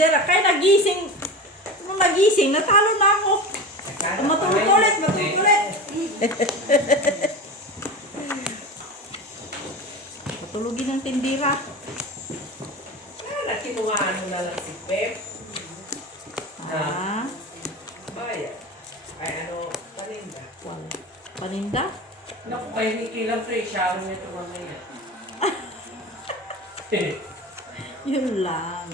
tindera. Kaya nagising. Nung nagising, natalo na ako. Matulog ulit. Matulogin ng tindera. Kinuhaan mo na lang si Pep. Ah, Baya. Ay ano, paninda. wala. Paninda? Naku, kayo ni Kilang Frey, shower niya ito mamaya. Yun lang.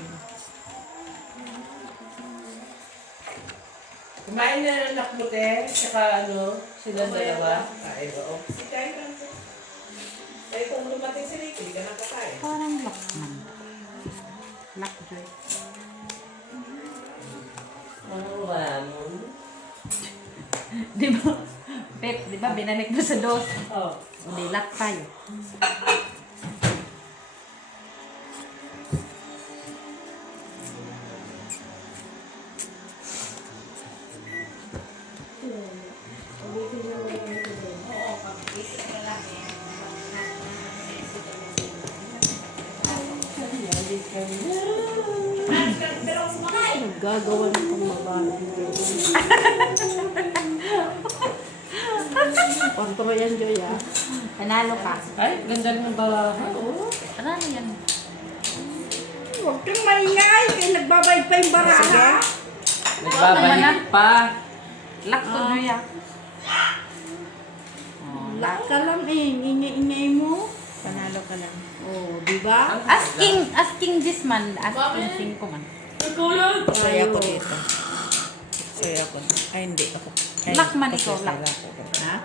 Kumain na ng nakmute, saka ano, silang dalawa. Ay, oo. Si Kai lang po. Ay, kung dumating si Ricky, ka nang kakain. Parang lakman. Lockjoy. Ano ba nun? Di ba? Pep, di ba binalik mo sa dos? Oh. Hindi, lock tayo. Gagawa ng pamabalo. Kontro yan, Joy, ah. Panalo ka. Ay, ganda ng bahay. Oo. Ano yan? Huwag kang maingay. Kaya nagbabayad pa yung baraha. Nagbabalik pa. Lock to, Joy, ah. Lock ka lang eh. Ingay-ingay mo. Panalo ka lang. Oh, di ba? Asking this man. Asking 5 man. Saya ko dito. Saya ko. Ay, hindi ako. Ay, Lock man kasi ikaw, lock. saya ko. Ha?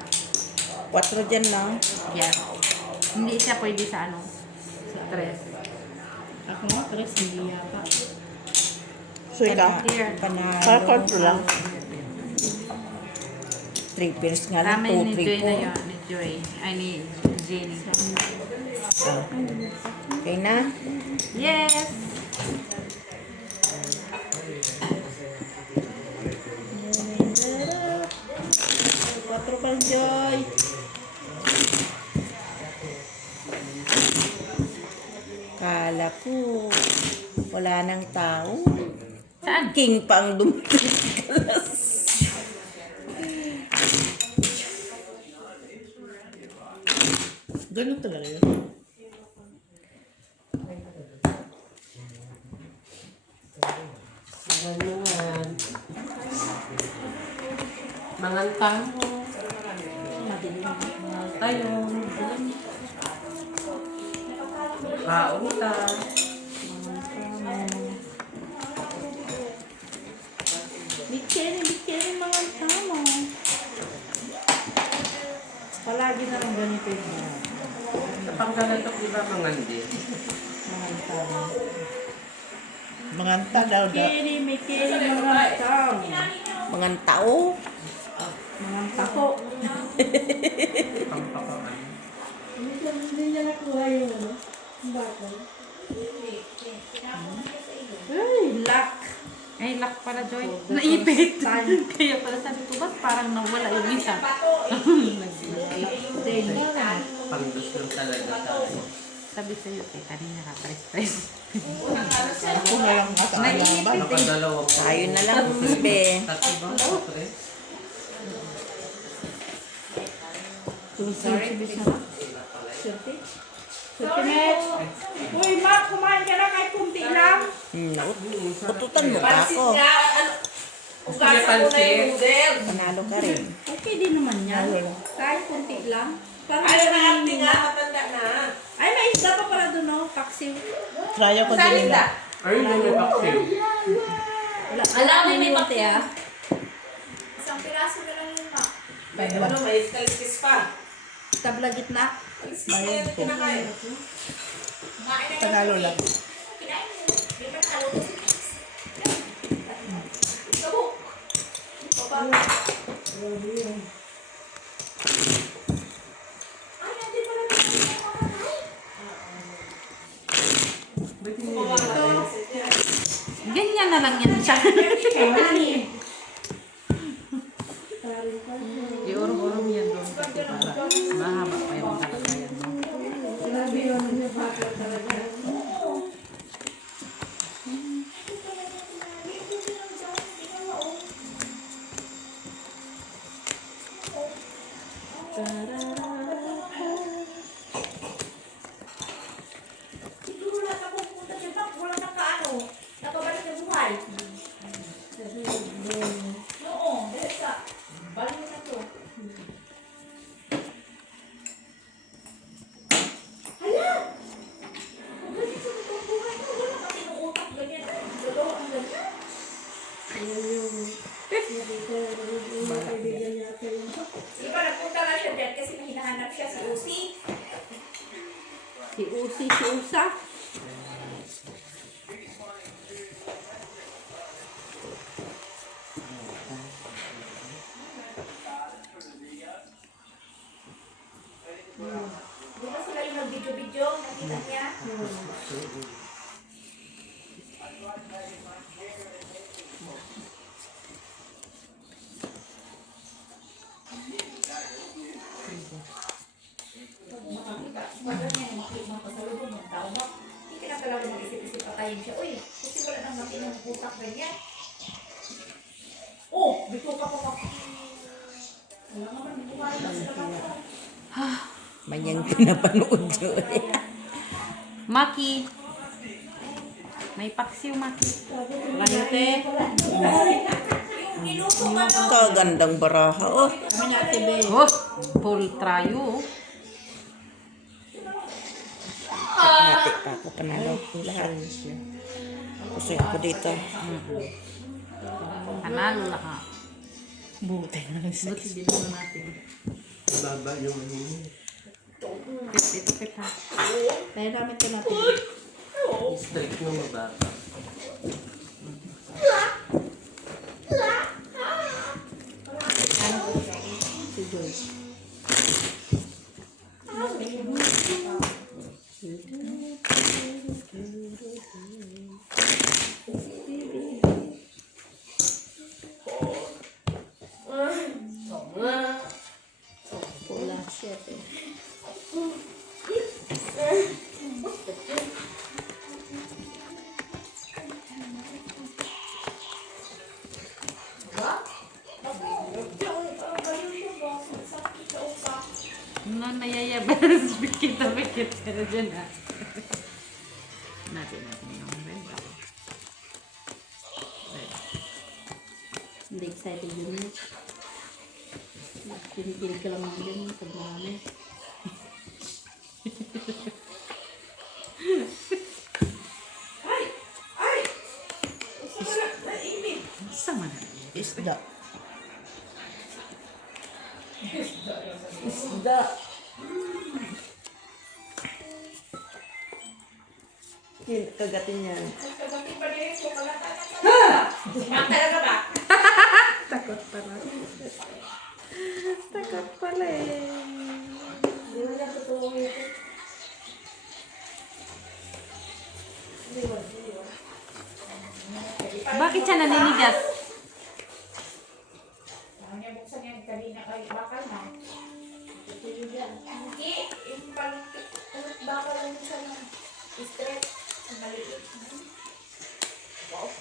4 dyan na. Yes. Hindi siya pwede sa ano? Sa 3. Ako nga, 3. Hindi yata. So, ikaw, Here. panalo. Para kontra lang. 3 pairs nga lang. Tama 2, ni Joy 3 na po. yun. Ni Joy. Ay, ni Jenny. Ah. Okay na? Yes! Quatro pang Joy. Kala ko, wala nang tao. Saan? King pa ang dumating sa kalas. Ganun talaga yun. Ganun. Mga tao. Tayo. Kauta. Bikini mga tamo. Palagi na lang ganito yung Sa panggalantok, di ba mga hindi? mga tamo. Mga daw. Bikini mga tamo. Mga tao. Mga tako. Pangpapakan. Hindi niya nakuha yung ano. Bakal. Ay, luck. Ay, luck pala, Joy. Naipit. Kaya pala sabi ko, ba't parang nawala yung isa? Pangdos lang talaga tayo. Sabi sa'yo, kanina ka, press. Ako na lang kasalaban. Nakadalawa pa. Tayo na lang, be. Tatlo ba? Tatlo eh. Sorry, Sorry. Uy, Mac, kumain ka na kahit kunti lang. Pututan mo pa ako. Ugasan ko na yung noodle. Panalo ka rin. Okay din naman yan. Kahit kunti lang. Parang Ay, nakakti nga, matanda na. Ay, may isda pa pala doon, oh. Paksiw. Try ko din nila. Ayun yung may vaccine. Alam mo, may pakti, ah. Isang piraso na lang yun, Ma. May ano, may kaliskis pa. Tabla gitna. Kaliskis na yun, kinakain. Kumain na Panalo lang. Kinain mo. Di ba talo to si Pix? Sabok. Papa. Ay, hindi pala na Ganyan na lang yan siya. Iurong-urong yan doon kasi para mahaba pa yung kalagayan mo. July. Oo, dahil sa balik na to. Hala! Ang galing sa totoong buhay mo. Wala ka tinuutak ganyan. Gagawa ang ganyan. Di ba nagpunta nga siya dyan kasi may hinahanap siya si Usi. Si Usi, si Usa. Di ba sila yung nag-video-video? Nakita niya? Makakita. Pag ganyan, makasalubong ng tao mo. Hindi ka na talaga mag-isip-isip patayin siya. Uy, kasi wala nang matinang utak ganyan. Oh, dito ka pa pa. Wala naman, bumari na sila ka pa. Manyang pinapanood nyo eh. Maki. May paksiw, Maki. Ganite. Yung inuso ka no? Kagandang baraha. Oh. Oh, full tryo. Natik pa ako panalo. Lahat. Kasi ako dito. Panalo lahat. Buti na lang sa Buti dito na natin. Baba yung ano. Ito kita. Tayo namin ito natin. Strict na mababa. Si Joyce. Pula siya eh. No, nayayaban. Kita pero dyan na. Natin yung red. Hindi excited yun eh. Kinikilig ka lang naman din pag marami. Sama na. Isda. Isda. Kagatin yan. Kagating pa rin ito. Ang talaga ba? Takot pala. Takot pala eh. Hindi mo na totoo ito. Bakit siya naninigas? Niya buksan niya kanina kay bakal na. Hindi, yung parang bakal lang siya ng straight. Ang maliit. Wow.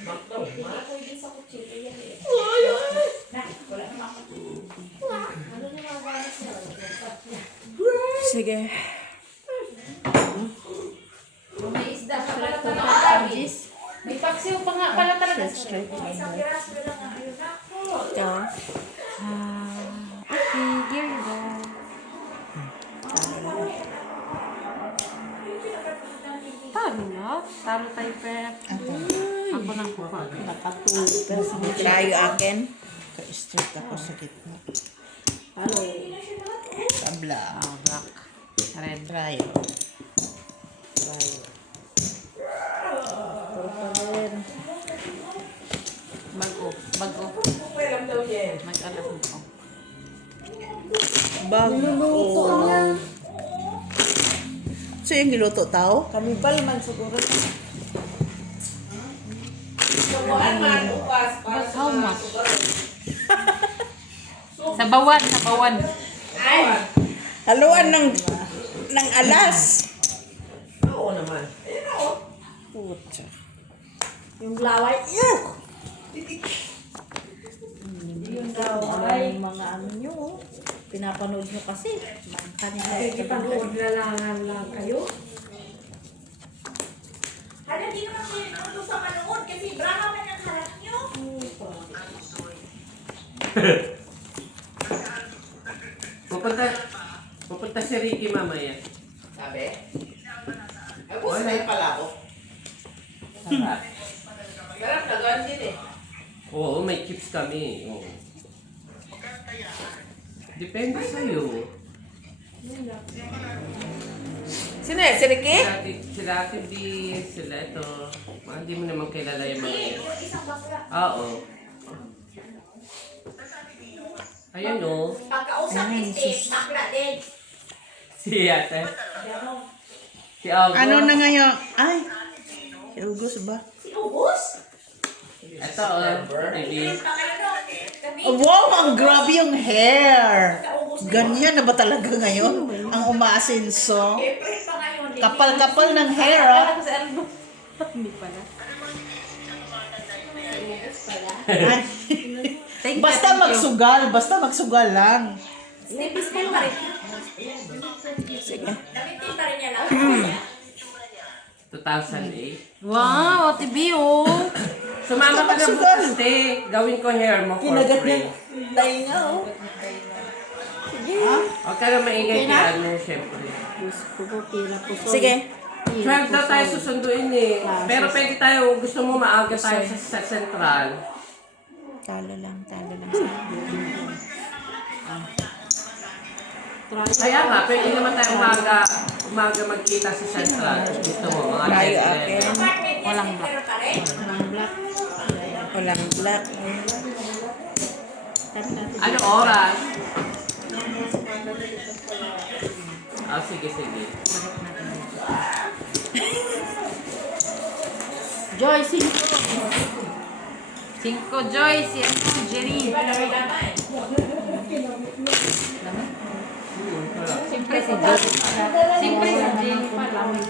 Hindi pwede sa kutsilo yan eh. Na, wala naman ako. Ano na mga ganas niya? Sige. May isda sa pala talaga. May paksiw pa nga pala talaga. May isang piraso lang nga. Ayun na. Ito. Okay, here you go. Talo na. Talo tayo, Pep. Ako nang kuha. Nakatulog. Try akin. Ka-straight ako sa gitna. Hello. Tabla. Oh, black. Red. Try. Try. Bago. Bago. Pwede daw yan. Mag-alam ko. Bago. So yung giluto tao? Kami man siguro. Subuan man, upas. But how much? Sabawan, sabawan. Haluan ng alas. Oo naman. Ayun na oh. Pucha. Yung laway. Yung laway. Mga ano nyo. Pinapanood nyo kasi. Pag-panood na lang kayo. Hala, di naman kayo ito sa manood. Pupunta si Ricky mamaya. Sabi? Ay, gusto na yung palabo. Sarap. Sarap na doon din eh. Oo, may chips kami. Oo. Depende sa'yo. Sino eh? Si Ricky? Sila Ate B, sila ito. Mga hindi mo naman kilala yung mga Hindi, yun. yung isang bakla. Oo. Ayan o. Pagkausap ni Steve, bakla din. Si ate. Si Algo. Ano na ngayon? Ay, si August ba? Si Ubus? Ito o. Baby. Pa kayo no? Kami. Oh, wow, ang grabe yung hair. Naubos na yun. Ganyan na ba talaga ngayon? Ang umaasinso. April pa ngayon. Kapal-kapal ng hair, ah. Alam ko sa Aldo. Hindi pala. Ay, Thank you, basta thank you. magsugal, basta magsugal lang. Steve, Steve pa rin. Sige. Namitin pa rin niya lang. 2008. Wow, Ate B, oh. Sumama ka na Sugal. bukas, te. Gawin ko hair mo for free. Tainga, oh. Huwag ka na maingay kay ano, syempre. Sige. 12 daw tayo susunduin eh. Pero pwede tayo, gusto mo maaga tayo sa Central. Talo lang sa Kaya nga, pwede naman tayo umaga magkita sa Central. Gusto mo, mga Tayo 10, akin. Apartment niya, Walang Steve, pero pa rin. Walang black. Ano oras? Ah, sige, sige. Joy, 5. 5, Joy. Si ano, Jerry. Damay-damay. Siyempre si Jenny. Siyempre si Jenny pa. Lamig.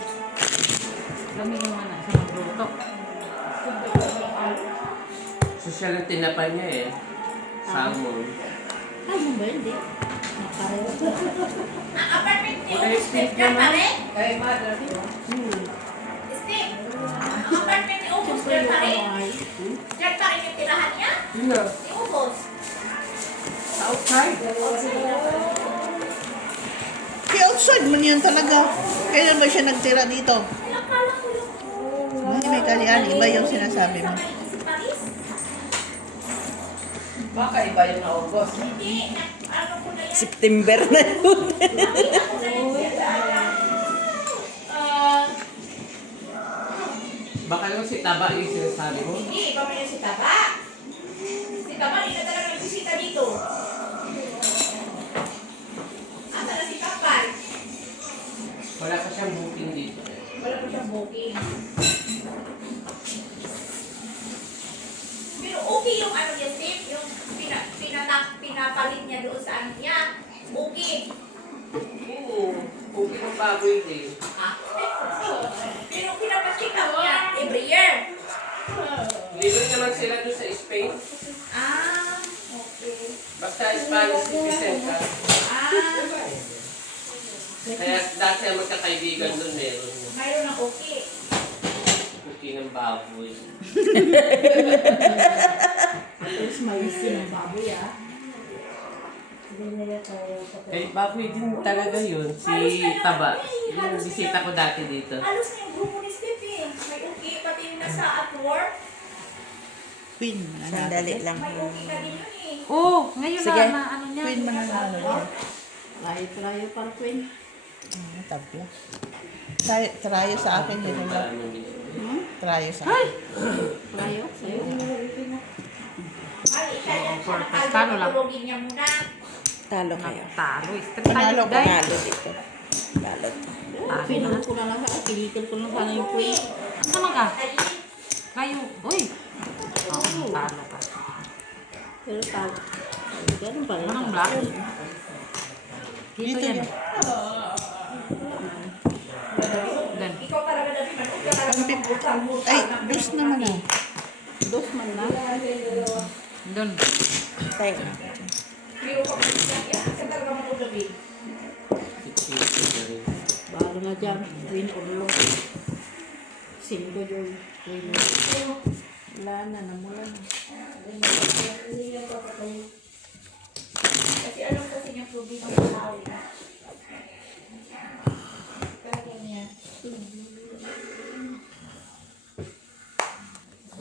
Lamig naman na sa magluto. Social ang tinapan niya eh. Salmon. Ang apartment ni Okay, Ubus, Steve, yan pa rin? Kay mother. Steve, ang apartment ni Ubus, yan pa rin? Yan pa rin yung tirahan niya? Sino? Ni Ubus. Sa outside? Si outside man yan talaga. Kailan ba siya nagtira dito? Akala ko yung... Ay, may kalian. Iba yung sinasabi mo. Si Paris? Baka iba yung August. Hindi, ano ko na yan? September na yun. Nakita ko na yan siya sa... Baka lang si Taba yung sinasabi mo. Hindi, iba mo yan si Taba. Si Taba, hindi na talaga nagbisita dito. Asa na si Kapal? Wala pa siyang booking dito. Wala pa siyang booking. Pero okay yung ano niya, Steve, yung pinapalit niya doon sa ano niya. Okay. Oo. Booking ng baboy din. Ah. Pero pinapasikaw niya every year. Living naman sila doon sa Spain. Ah, okay. Basta Spanish citizen ka. Ah, Kaya dati ang magkakaibigan doon meron. mayroon ng okay. Booking ng baboy. Eh, baboy din talaga yun. Si Taba. Yung bisita ko dati dito. Halos na yung grupo ni Steve eh. May okay pati yung nasa at work. Queen. Sandali lang. May okay ka din yun eh. Oh, ngayon Sige. na ano niya. Queen man ang ano yan. Trayo para Queen. Tabla. Trayo sa akin yun lang. Trayo sa akin. Trayo sa'yo. Ay, siya yan. Siya Talo lang. natulogin niya muna. Talo kayo. Talo. Straight Panalo tayo, ko. guys. Talo dito. Talo to. Pinunod ko na lang sa pilitin ko lang sana yung Queen. Ano naman ka? Ay, Kayo. Uy. Oo, talo ka. Pero talo. Ganun pa rin. Anong black? Dito Dito yan. yun. Dan. ikaw talaga David, manood ka talaga mag-utang-utang Ay, ng dos naman ah. Dos man na. Doon. Tayo. Pero kung yan, ka talaga manood David. Bago na dyan. Queen or Lord. Singko yung Queen. Wala na. Namula na. Kasi alam kasi niya problema sa tao. Talaga niya.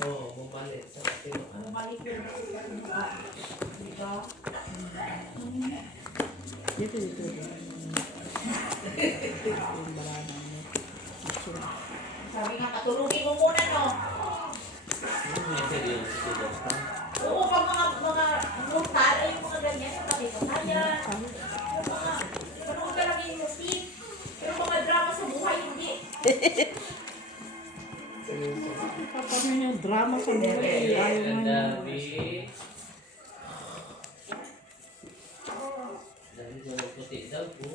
Oo, bumalik sa ating Ano mali ko yung diba? Dito. Sabi nga, katulungin mo muna, no? Oo, pag mga mortal, ay yung mga ganyan, yung kapitatayan. Yung mga, panood ka lang yung sleep. Pero mga drama sa buhay, hindi. Paano yung drama sa buhay? Ayaw man. Dahil sa puti daw po.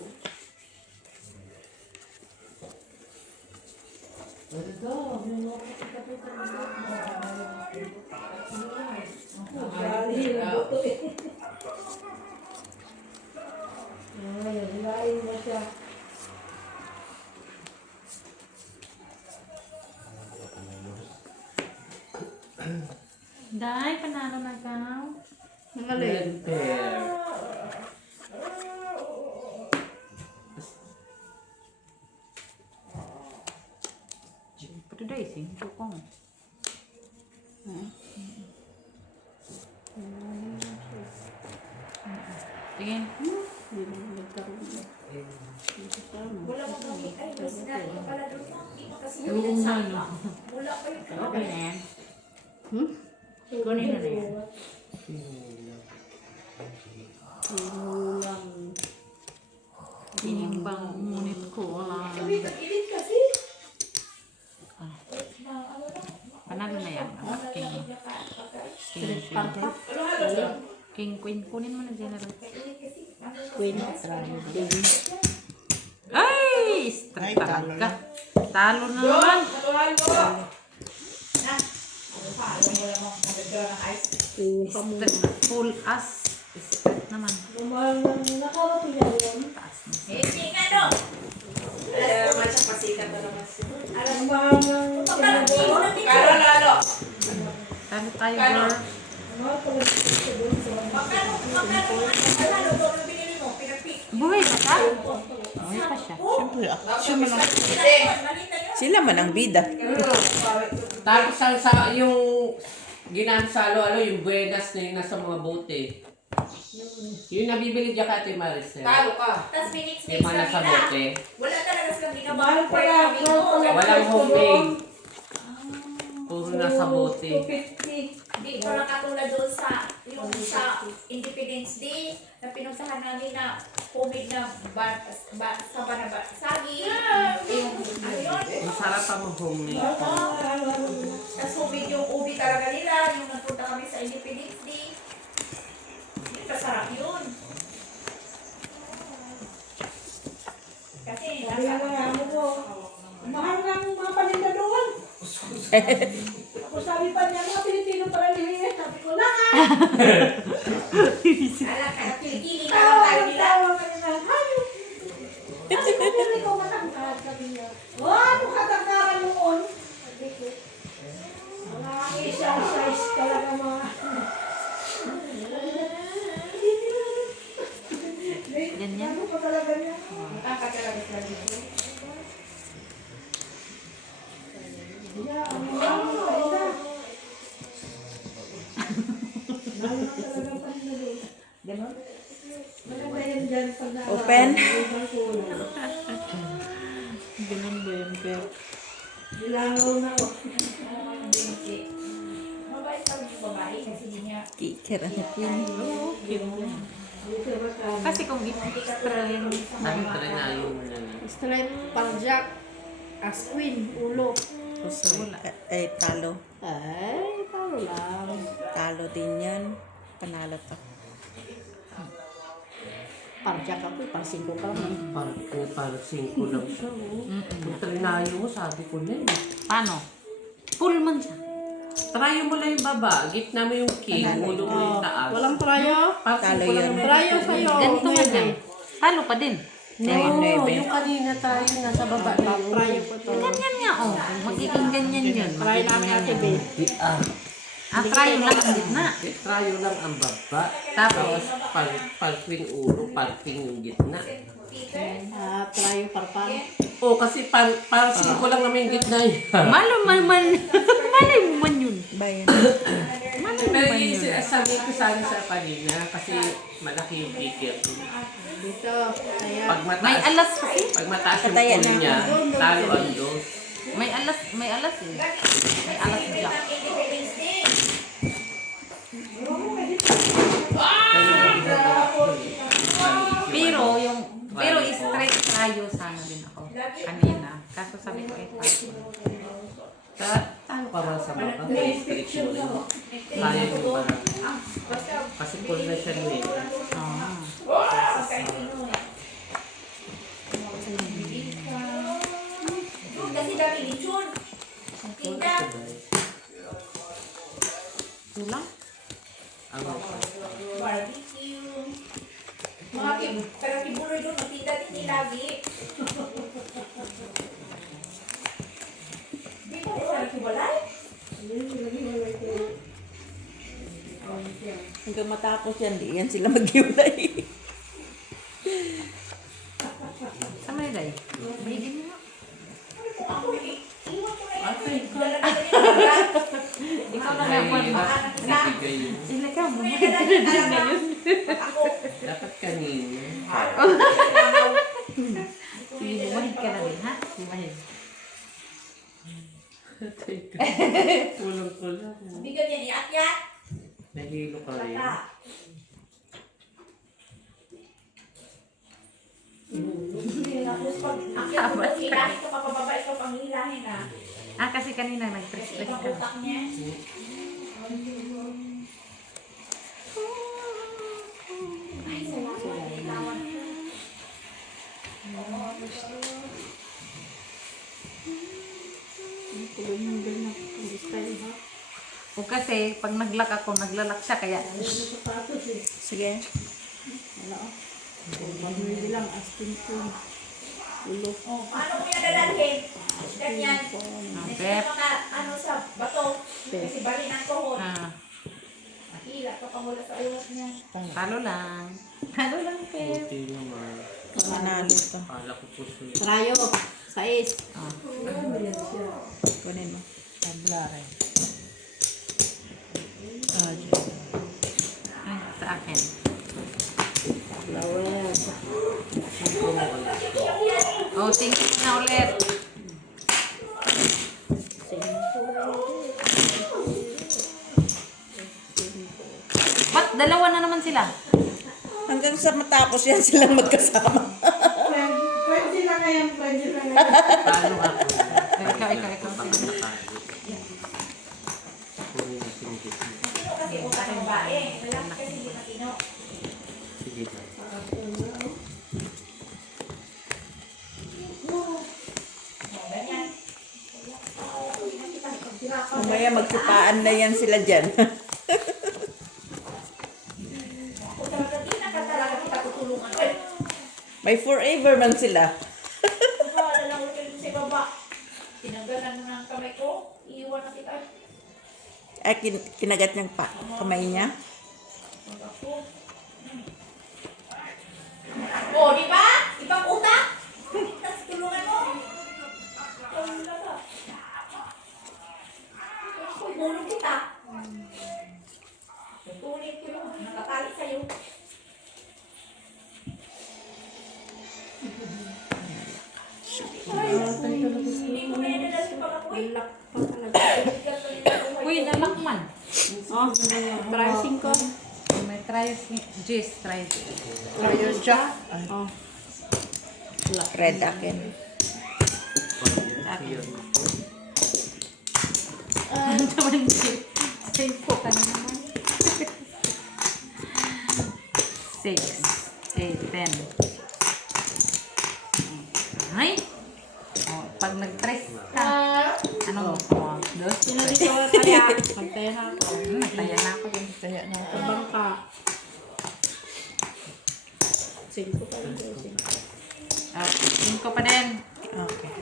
Day, panalo na ka. Ang alin. Pero day, singko ko. Tingin. Hindi naman nagkaroon. Wala mo kami, ay, mas na, yung pala doon mo, hindi mo kasi Oo yung nga, sama. no. Wala pa yung Okay na yan. Hmm? Kunin na yan. Sinulang. Tinimbang ngunit ko lang. Kami, tag-ilit kasi. Panalo na yan. King. King Queen. Kunin mo na general. Queen of Travel. Ding. Ay! Strike talaga. Talo na naman. Kuha mo. Full as. Strike naman. Taas na. Hindi nga, no? Naman siya pasikat na naman siya. Karo lalo. Talo tayo, girl. Buhay pa siya? Buhay pa siya. Siyempre, siya man ang, sila man ang bida. Tapos yung ginamit sa alo-alo, yung buenas na yung nasa mga bote. Yung nabibili dyan ka, Ate Maricel. Talo ka. Tapos minix Yung lang nasa nila. bote. Wala talaga silang ginawa. Walang Walang homemade. Puro nasa bote. Di parang katulad doon sa yung sa Independence Day na pinuntahan namin na homemade na saba na saging. Yung ano yun? Ang sarap pa mo homemade. Tapos homemade yung ubi talaga nila. Yung nagpunta kami sa Independence Day. Masarap yun. Kasi Mahal ng mga paninda doon. Ako sabi pa niya, mga Pilipino pala nililit. Sabi ko na nga. ala ka na kilikili na lang tayo nila. Tawa ka nila. Hayop. Kasi kung ko matangkad, sabi niya. Ano katangkaran noon? Sabi ko. Mga isang size talaga mga. Ganyan. Ano pa talaga niya? Nakakatalaga sila dito. Yeah, ang mga paninda. Lalo na talaga paninda doon. Ganon? Maganda yan dyan pag na- Open? ibang kulay. Ganun ba yun, Pero? Dilangaw na ako. Mabait kami yung babae kasi di niya Kikira na Queen. Dito ba ka? Kasi kung extra yan. Siyempre na yung Strength, Paljak. As Queen, ulo. So, talo. Ay, talo lang. Talo din yan. Panalo to. Paljak ako, pang 5 ka lang. Parang 5 lang siya. Kung trinayo mo, sabi ko na eh. Paano? Full man siya. Try mo lang yung baba, gitna mo yung king, ulo mo yung taas. Walang prayo? Talo yun. Prayo sa'yo. Ganito man yan. Talo pa din. No, Neve. yung kanina tayo, nasa baba na Prayo po to. Ganyan nga, oh. Magiging ganyan yun. Try namin Ate B. Trayo lang ang gitna. Trayo lang ang baba. Tapos, Palping ulo, palping yung gitna. Trayo parpang. O, kasi palping ko lang naman yung gitna yun. malay mo man yun. Bayan. Pero yun sabi ko sana sa kanina kasi malaki yung pikir. Dito. Kaya. Pag May mataas, alas kasi. pag mataas yung Kataya puno na. niya, talo ang dos. May alas eh. May alas jack. Pero straight tayo sana din ako kanina. Kaso sabi ko Talo pa man sa baba, may strict mo rin. Kaya yung parang, kasi full na siya nun eh. Kasi dami lechon. Tinda. tulang. Barbecue. Mga pero kibuloy doon, magtinda din ni lagi. Di ba rin sa kibalay? Hanggang matapos yan, di yan sila maghiwalay. Sa may day. May din mo. Ako, iwan ko na yun. Ikaw na nga po. Nabigay yun. Sila ka mo. Dapat kanina. Sige, bumahid ka na din, ha? Bumahid. Kulang-kulang. Bigyan niya ni Akyat. Nahilo ka rin. Bata. Tapos pag akyat mo doon, hilahin ka papababa, ikaw pang hilahin ha. Kasi kanina nag-press Ibang ka. utak niya. Ay, salamat. Itawan. Tuloy mo din na. Hindi style ha. O kasi, pag naglock ako, naglalak siya, kaya Sige. Wala oh. Pag-ready lang. Astin ko. Ulo. Oh, paano mo yan dadalhin? Ganyan. Okay. Hindi na maka, sa bato. Kasi bali ng tuhod. Mahila ka pang wala sa ulat niya. talo lang. Talo lang, Pep. Buti naman. Manalo to. Kala ko puso yun. Trayo. Sais. Kunin mo. Tabla rin. Dyan. Ay, sa akin. Flowers. Oh, thank you na ulit. Ba't dalawa na naman sila? Hanggang sa matapos yan silang magkasama. Paano ako? Ikaw. Kunin na sinigit mo. Kasi utak ng babae. Lalaki kasi hindi matino. Sige ba? Ganyan. Mamaya magsipaan na yan sila dyan. Kung talaga di na ka talaga kita tutulungan. Ay, May forever man sila. lalawin ka dito sa baba. Tinanggalan mo ng kamay ko. Iiwan na kita. Ay, kinagat niyang kamay niya. Oh, di ba? Ibang utak. Tapos tulungan mo. Wala ka. Ako, ibulong kita. Tutunin ko yun. Nakatali sa'yo. Hindi mo na yan dahil pag ako eh. Lock pa talaga. Uy, nalakman. Oh, pricing ko. May try, Jess, try. Trayo jack. Oh. Red akin. Ano naman, Jess? Save ko ka na naman. 6, 8, 10. Ay! Oh, pag nag-press ka, ano mo? Dos? Sino dito kaya? Magtaya na ako. Nagtaya na ako din. Kaya na ako. Tabang ka. 5 pa rin. 5 pa din. Okay.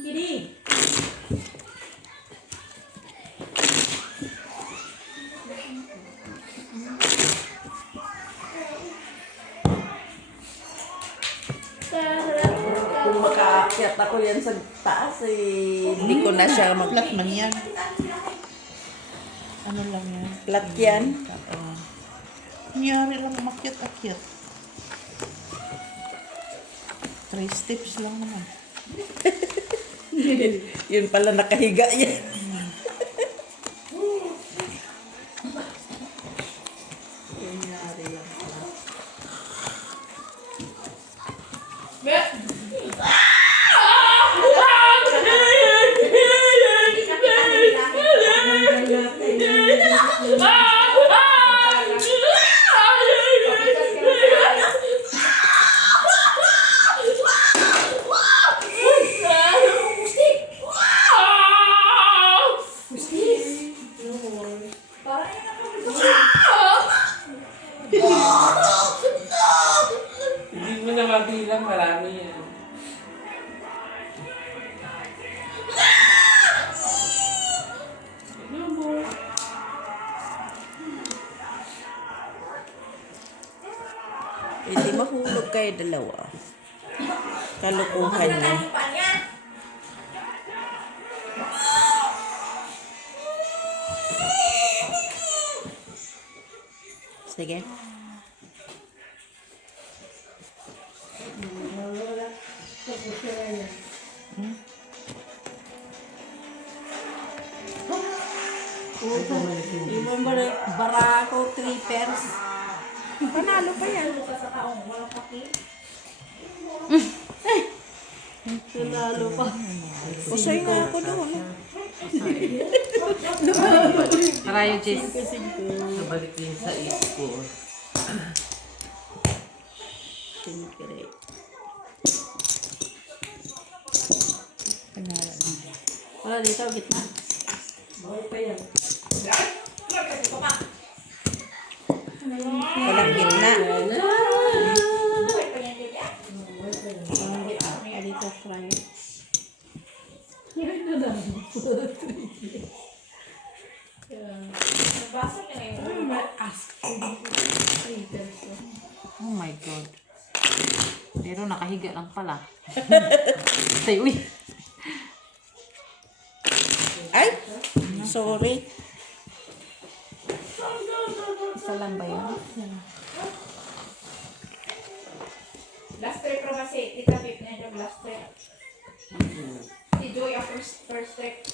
Kiri. ko yan sa taas eh. Hindi ko na siya Flat man yan. Ano lang yan? Flat yan. Oo. Nangyari lang makyat-akyat. 3 steps lang naman. Yun pala nakahiga yan. Nangyari lang. Hindi mo na mabilang, marami yan. Hindi mahulog kayo dalawa. Kalukuhan niya. Sige. Remember, Barako, 3 pairs. Panalo pa yan. Tunalo pa. Usay nga ako doon. Tarayo, Jis. Nabalik din sa isip ko. Siyempre. Wala dito, gitna. Walang gitna. Walang gitna. Dito, try. Oh my God. Pero nakahiga lang pala. Say, uy. Ay! Sorry. Isa lang ba yan? Last trip pa kasi, tita Pip na yung last trip. Si Joy ang first trip.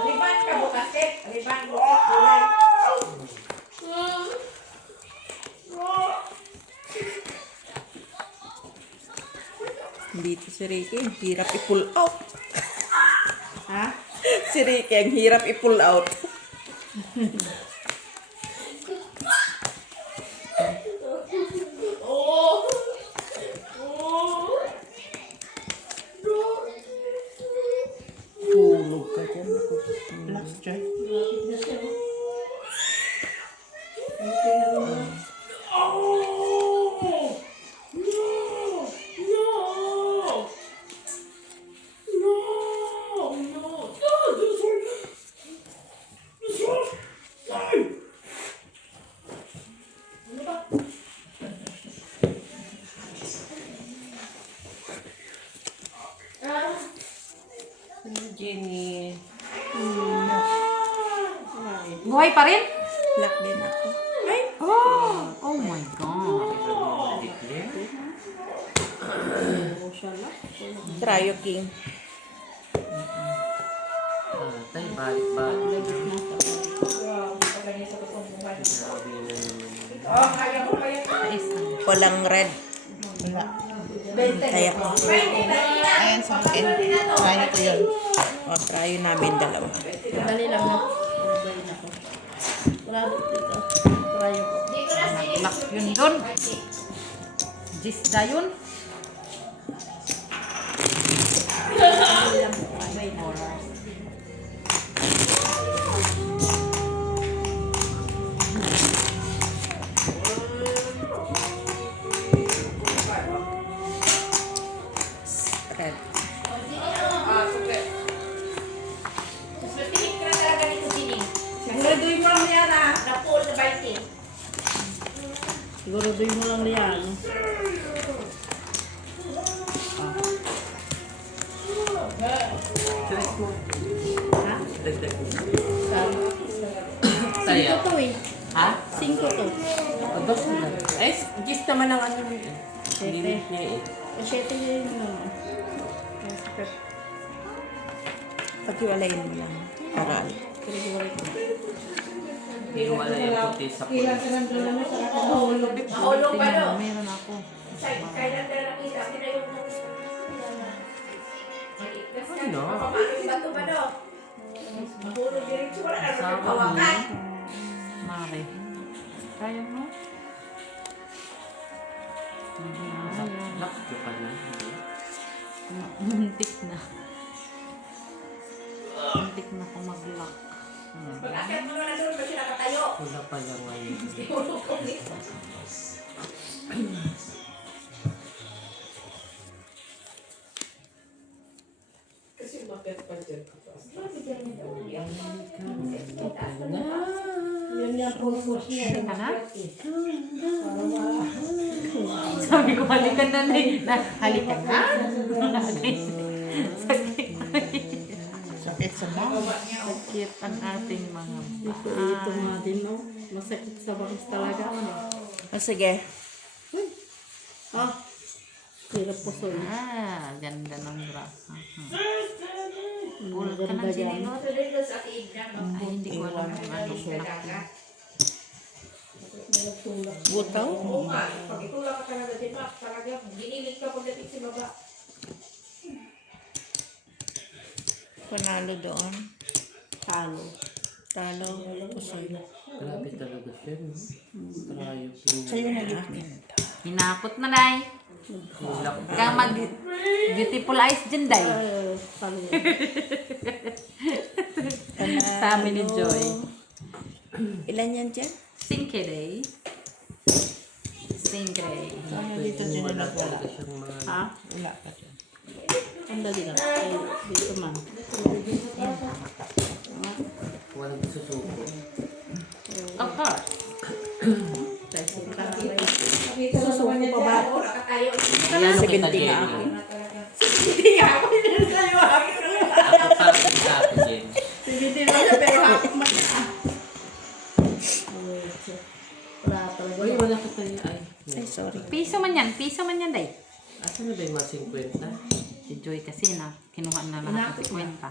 Riban ka bukas eh. Riban bukas kulay. Dito si Ricky, ang hirap i-pull out. Ha? Si Ricky, ang hirap i-pull out. Tulog ka dyan. Last try. Jenny. Buhay pa rin? Lock din ako. Oh my God. Tryo King. Tay, balik-balik. Oh, kaya ko pa yan. Walang red. Wala. Kaya ko. Ayan sa akin. Try ko yun. O, tryo namin dalawa. Dali lang na. Ubay na ko. Wala dito. Try ko. Lock yun dun. Jis da yun. Dali lang. Ubay na. Red. Tinik ka na talaga nito, Jining. Siguraduhin mo lang yan ah. Na full na biking. Siguraduhin mo lang yan. Stress mo. Ha? Dagdag mo. Singko Saya. to eh. Ha? 5 to. O, dos na lang. Eh, gis naman ang ano niya. Limit niya eh. Pasyete yun naman. Paghiwalayin mo lang. Aral. Pinag-iwalay ko. Wala yung puti sa Kailan pulis. ka nang doon naman sa kakahulog. Mahulog ba no? Meron ako. Kailan ka nakita? Kinayon mo. Ano? Papamamit ba ito ba no? Mahulog diretso. Wala na Sama hawakan. Mare. Kaya mo? Lock ko pa na. Muntik na. Muntik na ako mag-lock. Pag-akit mo na doon ba siya nakatayo? Wala pa lang ngayon. Ihulog ko dito. Kasi umakyat pa dyan. Yan yung purpose niya. Ka na? Sabi ko, halikan na na. Halikan na? Sakit. Sakit sa mama. Sakit ang ating mga Ito nga din, no? Masakit sa bangis talaga. O sige. Ah, hirap po so. Ganda ng bra. Puro ka Ganda ng yan. sinilot. Ito din doon sa tiignan. Ay, hindi ko alam kung ano black yun. Butaw? Oo nga. Pag itulak ka talaga din, Mac, talaga, ginilig ka pagdating sa baba. Panalo doon. Talo. Talo. Pusoy. Grabe talaga siya, no? Trayo. Sa'yo na gitna. Hinapot na, Day. Kang mag-beautiful eyes dyan, Day. Talo. Sa amin ni Joy. Ilan yan dyan? Cinque Day. Cinque Day. Sana dito din na Wala wala. talaga siyang mga... Ha? Wala ka dyan. Ang dali lang. Ay, dito man. Walang susuko. Of course. Nakita mo naman yan dyan. Oo, nakatayo. Ayan, Sa kita binti nga Jenny. ako. Hindi nga ako din sa'yo. Ako parang sa akin, Jenny. Sige, lang siya, pero hapok man siya. Wala talaga. Uy, wala ka tayo. Ay, Ay, sorry. Piso man yan. Piso man yan, Day. asan na ba yung mga 50? Si Joy kasi na. Kinuha na lahat ng kwenta.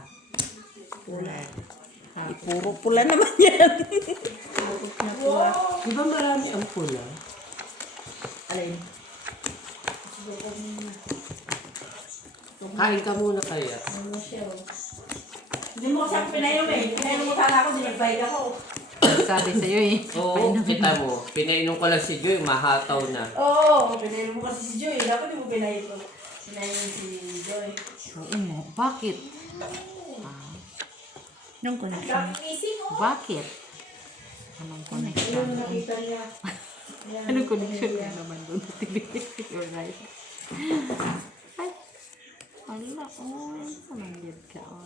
Puro pula naman yan. Di ba marami ang pula? Alin? Kain ka muna kaya. Hindi mo kasi ako pinainom eh. Pinainom mo sana ako, dinagbayad ako. Sabi sa'yo eh. Oo, kita mo. Pinainom ko lang si Joy, mahataw na. Oo, pinainom mo kasi si Joy. Dapat hindi mo pinainom. Pinainom si Joy. Oo mo. Bakit? Nung connection. Daming isip mo. Bakit? Anong connection? Yung nakita niya. Anong connection mo naman doon? You're right. Ay. Wala. Oh, pamanggit ka. Oh.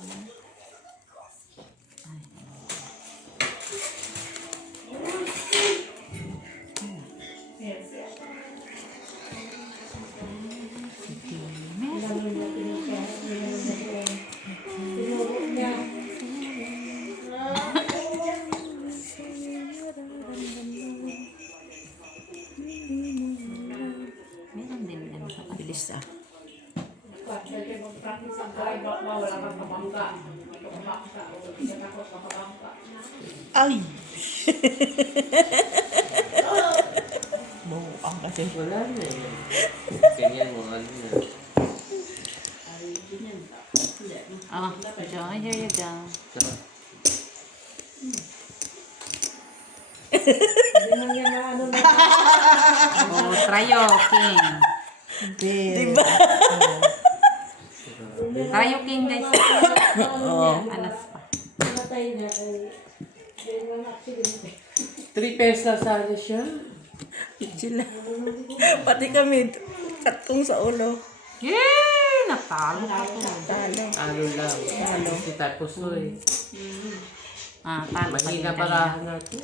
Meron din ganun sa kanila. Bilis ah. Pwede mo practice ang drive back mo. Wala kang pamangka. Pamangka. O hindi ka takot kapamangka. Ay! Buang kasi. Wala na eh. Ganyan mo, ano na. Oh, Joy, here you go. Sarap. Hindi man yan na ano na. Oh, Trayo King. Diba? Trayo King, guys. Oo. Alas pa. Namatay na. Hindi man accident. 3 pesos na sana siya. Sila. Pati kami. Katkong sa ulo. Yay! Natalo pa ko. Talo. Ano lang. Ano. Si Taposoy. Talo pa din Mahina kanina. barahan natin.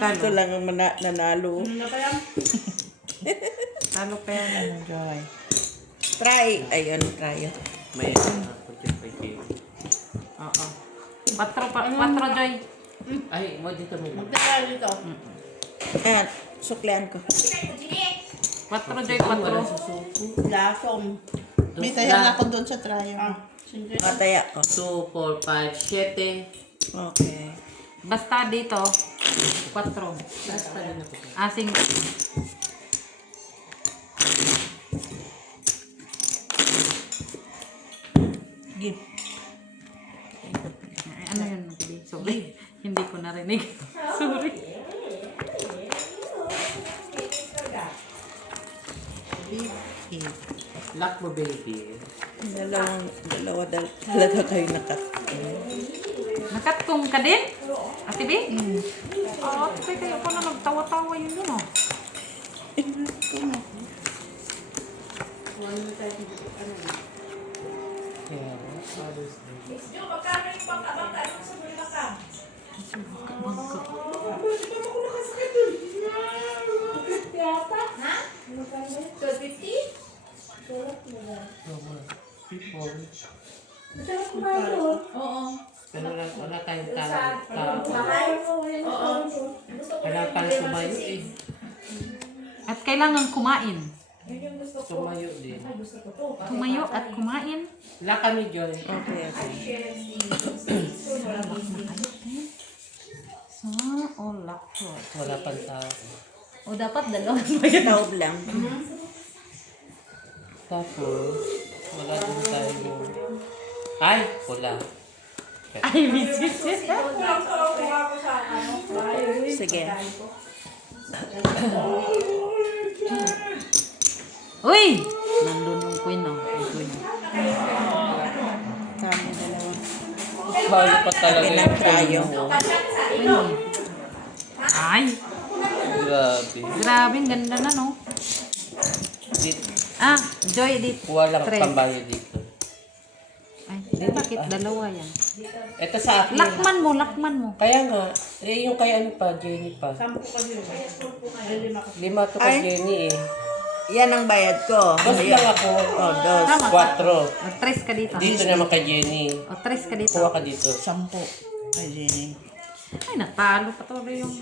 Ito lang ang nanalo. Ano pa yan? Talo pa yan. Ano, Joy? Try. Ayun, try yun. May ako dyan kay Jamie. Oo. 4 Joy. Ay, mo dito mo. Magtala dito. Ayan, suklian ko. 4 Joy, 4. Lasom. May taya ako doon sa try. Siyempre. Mataya ko. 2, 4, 5, 7. Okay. Basta dito, 4. Basta rin ako. Asing. Give. Ano yun? Sorry. Hindi ko narinig. Sorry. Give. Lock mo, baby. Dalawa talaga kayo nakat. Nakatong ka din? Ate B? Ate B, kayo pa na nagtawa-tawa yun yun oh. Yeah, others do. Jo, magkano yung pang-abang sa Bulacan? Ha? 12.50? People. Masarap kumain yun. Oo. Pero wala tayong Bahay? Oo. Kailangan pala tumayo eh. At kailangan kumain. Yun yung gusto ko. Tumayo din. Ay, gusto ko to. Tumayo at kumain. Wala kami, Joy. Okay, okay. Lakot. Wala pang tao. O dapat dalawa ba yun? Taob lang. Tapos, wala din tayo. Ay, wala. Ay, misis. Sige. Uy! Nandun yung queen oh. Yung queen. Kami dalawa. Mahal pa talaga Kami ng trayo. Ay! Grabe. Grabe, ang ganda na no. Joy, di. Walang Tres. pambayad dito. Ay, bakit dalawa yan? Ito sa akin. Lakman mo. Kaya nga, yung kay ano pa, Jenny pa. 10 kasi yun. Ay, 5 kasi. 5 to kay Ay. Jenny eh. Yan ang bayad ko. Dos lang ako. Oh, dos. Tama. 4. O, 3 ka dito. Dito naman kay Jenny. O, 3 ka dito. Kuha ka dito. 10. Ay, Jenny. Ay, natalo pa tuloy yung...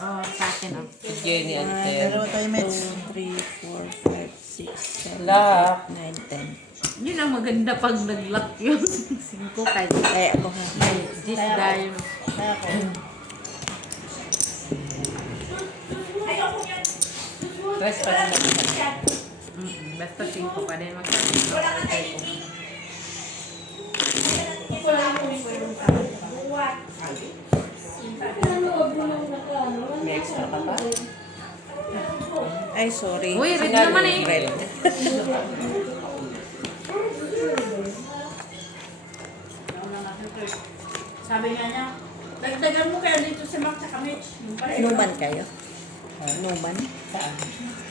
Oh, sa akin oh. Kay Jenny and Dalawa 10. tayo, Mets. 3, 4, 5, 6, 7, Lock. 9, 10. Yun ang maganda pag nag-lock yung 5 kay Ay, ako ha. Gis dahil. Kaya ko. Tres pa naman. Basta 5 pa din magsabi. May extra ka pa? Ay, sorry. Uy, red naman eh. Red. Sabi nga niya, dagdagan mo kaya dito si Mac sa Mitch. Yung pala, Numan kayo? Numan? Saan?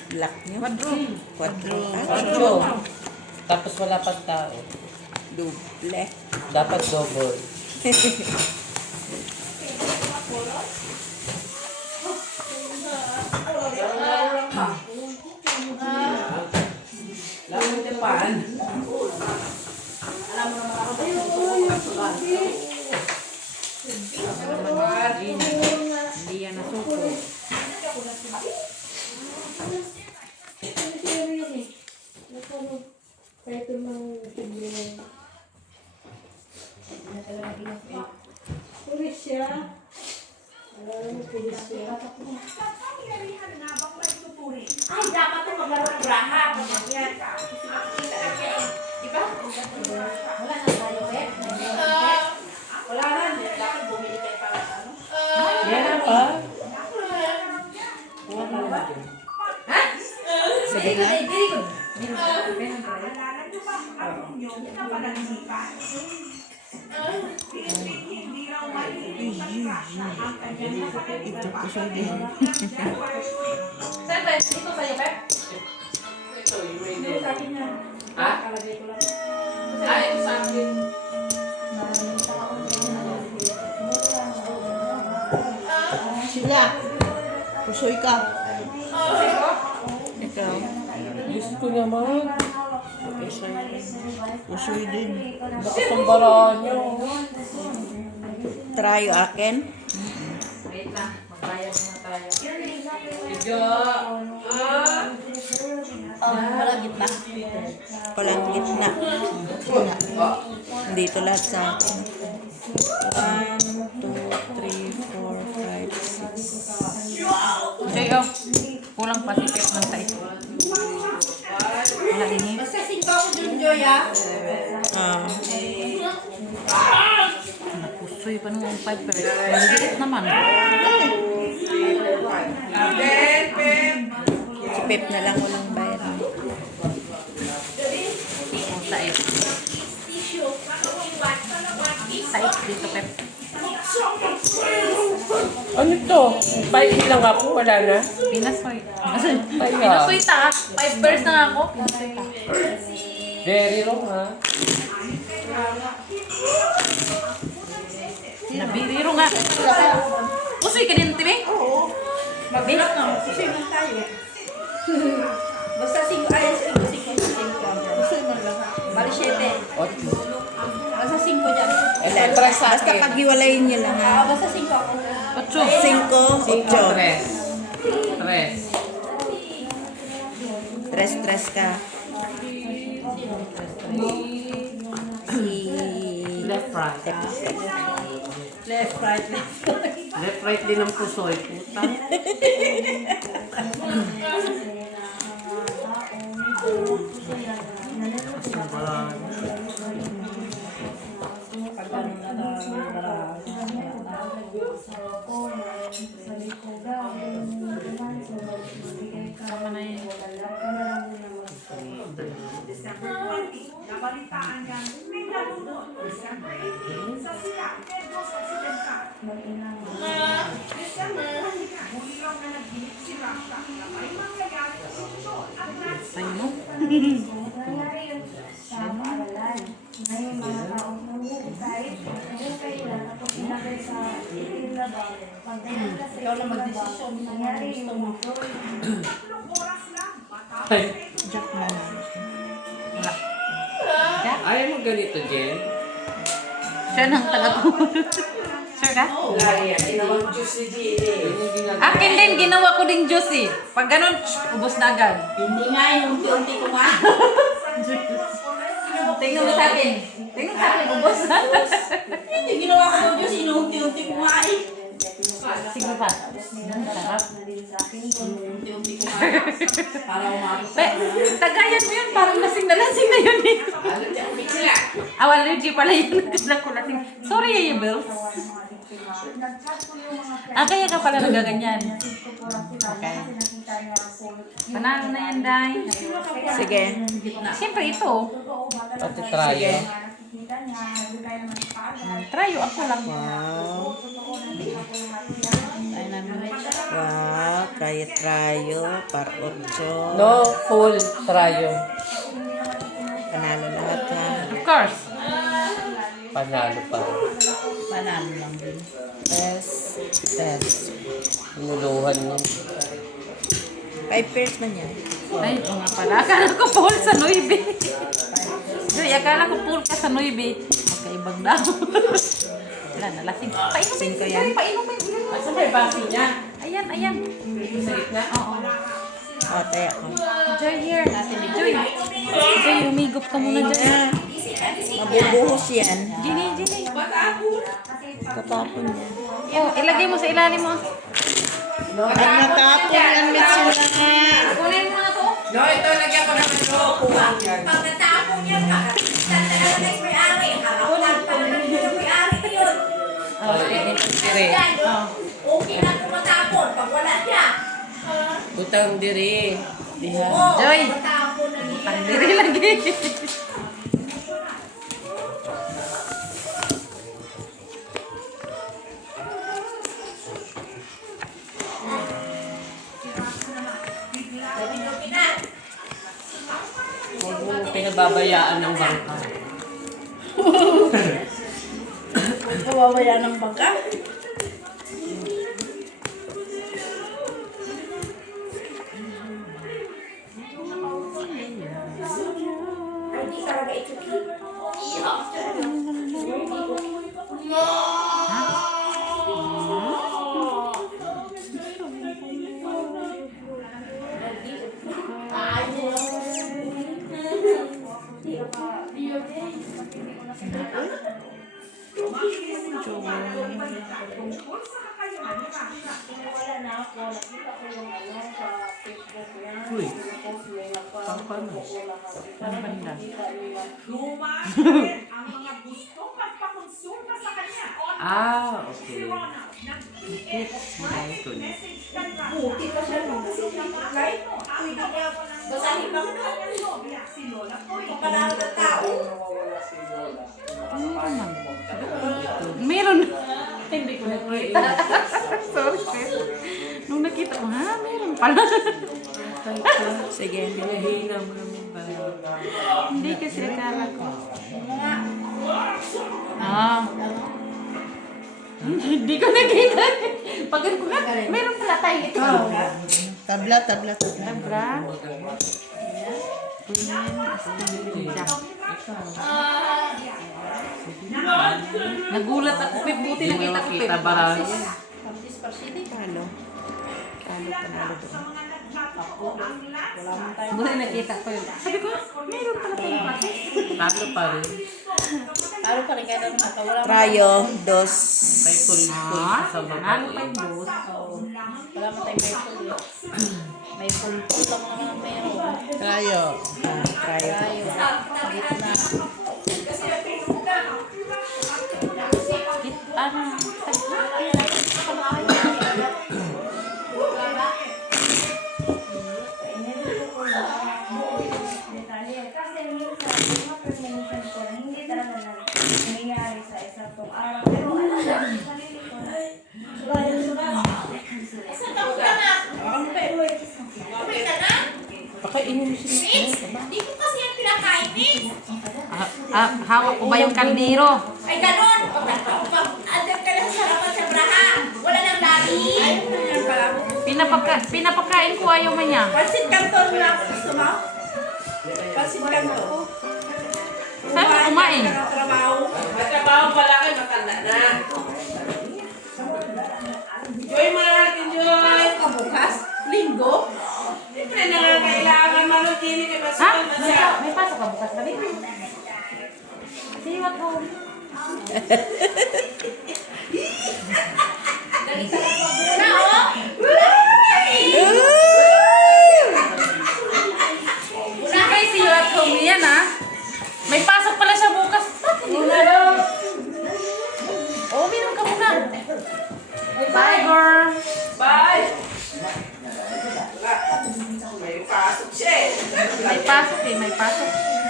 Black nyo? Quadro. 4. Tapos wala pang tao. Duble. Dapat double. Lamang tepan. alam mo naman ako dito sa mga Hindi yan nasuko. Pulis siya. Alam mo, pulis siya. Ay, dapat ito maglaro ng braha. Yan. Makikita na siya eh. Di ba? Wala na tayo eh. Wala na. Dapat bumili kayo para ano. Yan pa. Sige nga. Ito ko siya din. Saan ba? Dito sa'yo, Pep? Ito, yung ready. sabi niya. Ha? Kalagay ko lang. Ay, ito sa akin. Sila. Pusoy ka. Ikaw. Gusto naman. Pusoy din. Bakit ang baraan nyo? Try akin. Wait lang. Magbayad muna tayo. Medyo. Walang gitna. Walang gitna. Dito lahat sa akin. 1, 2, 3, 4, 5, 6. Joy, oh. Kulang pa si Pep ng size. Wala din eh. Basta singko ako dun, Joy, ah. Napusoy pa nung 5 pero maliit naman. Si Pep na lang walang bayad. Ang size. Size dito, Pep. Ano to? 5 lang ako, wala na. Pinasoy. Kaya. Pinasoy ta. 5 bears na nga ako. Pinasoy ta. Very wrong ha. Nabiriro nga. Pusoy ka din, Tibi? Mabilat na. Pusoy man tayo. Basta singko. Ay, singko. Pusoy man lang. Bali 7. Basta singko dyan. Basta paghiwalayin niyo lang ha. Basta singko ako. 8. 5, 8. 3. 3 ka. Left, right. Left, right, left. Left, right din ang pusoy. Puta. Sama na yun. Ay mo. Ikaw na mag-desisyon kung ano gusto mo. Ay, Jack na lang. Wala. ayaw mo ganito, Jen? Siya nang taga-tulog. Sure ka? Akin din, ginawa ko din juice eh. Pag ganun, ubos na agad. Hindi nga yung unti-unti ko nga. Tingnan mo sa akin. Tingnan mo sa akin, ubos na. Hindi ginawa ko ng Diyos, inuunti-unti ko nga eh. Sige pa. Sarap. Unti-unti ko nga. Para umabot. Tagayan mo yun, parang lasing na yun eh. Allergy pala yun. Nagkala ko lasing. Sorry, Yaya Bells. Kaya ka pala nagaganyan. Okay. Panalo na yan, Day. Sige. Siyempre ito. Pati trayo. Trayo, ako lang. Wow. Dynamite. Wow. Trayo. Par 8. No, full trayo. Panalo lahat ha. Of course. Panalo pa. Panalo lang din. Test. Pinuluhan mo. 5 pairs man yan. Ay, oo nga pala. Akala ko full sa 9. Joy, akala ko full ka sa 9. Magkaibang daw. Wala, nalasing. Painumin ko yan. Painumin. Asa ba yung basi niya? Ayan, ayan. Sa gitna? Oo. O, taya ko. Joy, here. Joy. Joy, humigop ka muna, Joy. Mabubuhos yan. Ginny, Ginny. Katapon yan. Oh, ilagay mo sa ilalim mo. Ay, natapon yan, Mitsula. Kunin mo na to. No, ito lagyan ko naman ito. Pagkatapon niya, talaga na yung may-ari. Harapan pa naman yung may-ari yun. Oh, sige. Yan, okay na kung matapon. Pag wala siya, Utang diri. oo, Joy. matapon na niya. Tandiri lagi. Huwag mo pinababayaan ng bangka. Kawawaya ng bangka. Hindi talaga ito. Uy, saan ka na? Ano banda? Okay. Buti pa siya nung kahit basahin lang na. Pagkalaman ng tao. Meron. Hindi ko nakita. Sorry, sis. Nung nakita ko, ha? Meron pala. Sige. Pinahina mo naman ba? Hindi kasi akala ko. Ah. Hindi ko nakita. Pag ko nga, meron pala tayo ito. Tabla. Abra. Nagulat ako. Buti Hindi mo nakita ko. makita ba? Paano? Panalo doon. Buti nakita ko yun. Sabi ko, meron pala tayong pasis. Tatlo pa rin. Talo pa rin kaya naman nakawala. Trayo, dos. Kay full sa baba. Ano pa yung boss? Wala mo tayong may full. May full lang naman meron. Trayo. Trayo. Tayo. Gitna. Kasi minsan, yung mga premonition ko, hindi talaga nangyayari sa isang araw. Pero alam mo, sarili ko na. Isang taon ka na. Uwi ka na? Pakainin mo siya. Hindi ko kasi yan pinakain eh. Hawak ko ba yung kaldero? Ay, ganon. Pag-andar ka lang sa harapan sa braha. Wala nang dami. Pinapakain ko ayaw man niya. Pansit kanton na. Gusto mo? Pansit kanton. Saan ka kumain? Trabaho. Magtrabaho pala kayo, matanda na. Joy mo na natin, Joy. Kabukas? Linggo? Siyempre, nangangailangan manutini kay Ha? Pascal na siya. May pasok ka bukas ba rin? See you at home. Na, oh! Sige, see you at home yan, ha? May pasok pala siya bukas. Oh, meron ka muna. Bye, girl. Bye! May pasok siya eh. May pasok eh, may pasok.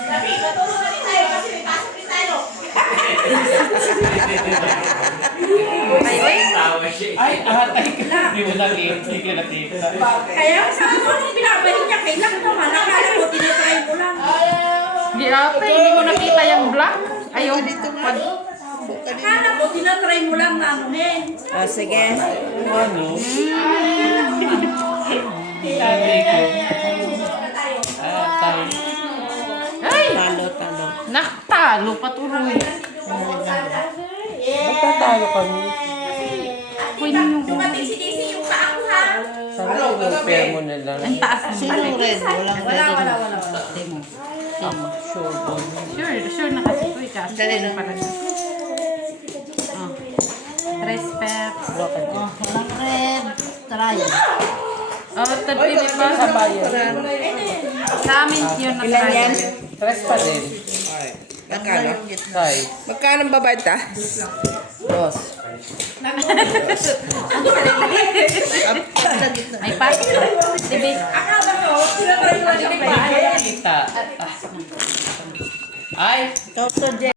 Sabi, matulog na rin tayo kasi may pasok rin tayo. Tayo eh. Ay, ahatay ka. Hindi mo nakita. Hindi ka nakita. Kaya sa ako nung binabahin niya, kailan naman, nakala ko, tinitry mo lang. Di ate, hindi ko nakita yung black. Ayaw. Akala ko, tinatry mo lang na anuhin. Sige. Ano? Sabi ko. Ahatay. Ay! Talo. Naktalo patuloy. Magtatalo kami. Dumating si Daisy yung paa ko ha. Sabi ko, repair mo na lang. Ang taas ng Sino red? Walang Wala. Sure po. Sure na kasi ko ikaw. Dali na. Oh. Respect. Walang red. Trayo. Oh, tagpili pa. Sa amin yun na Ilan yan? Tres pa din. Magkano? Say. Magkano babayad ta? Dos. May pasok. Dibi. Akala ko, tinatry mo lang siya. Kita. Ay! Toto J.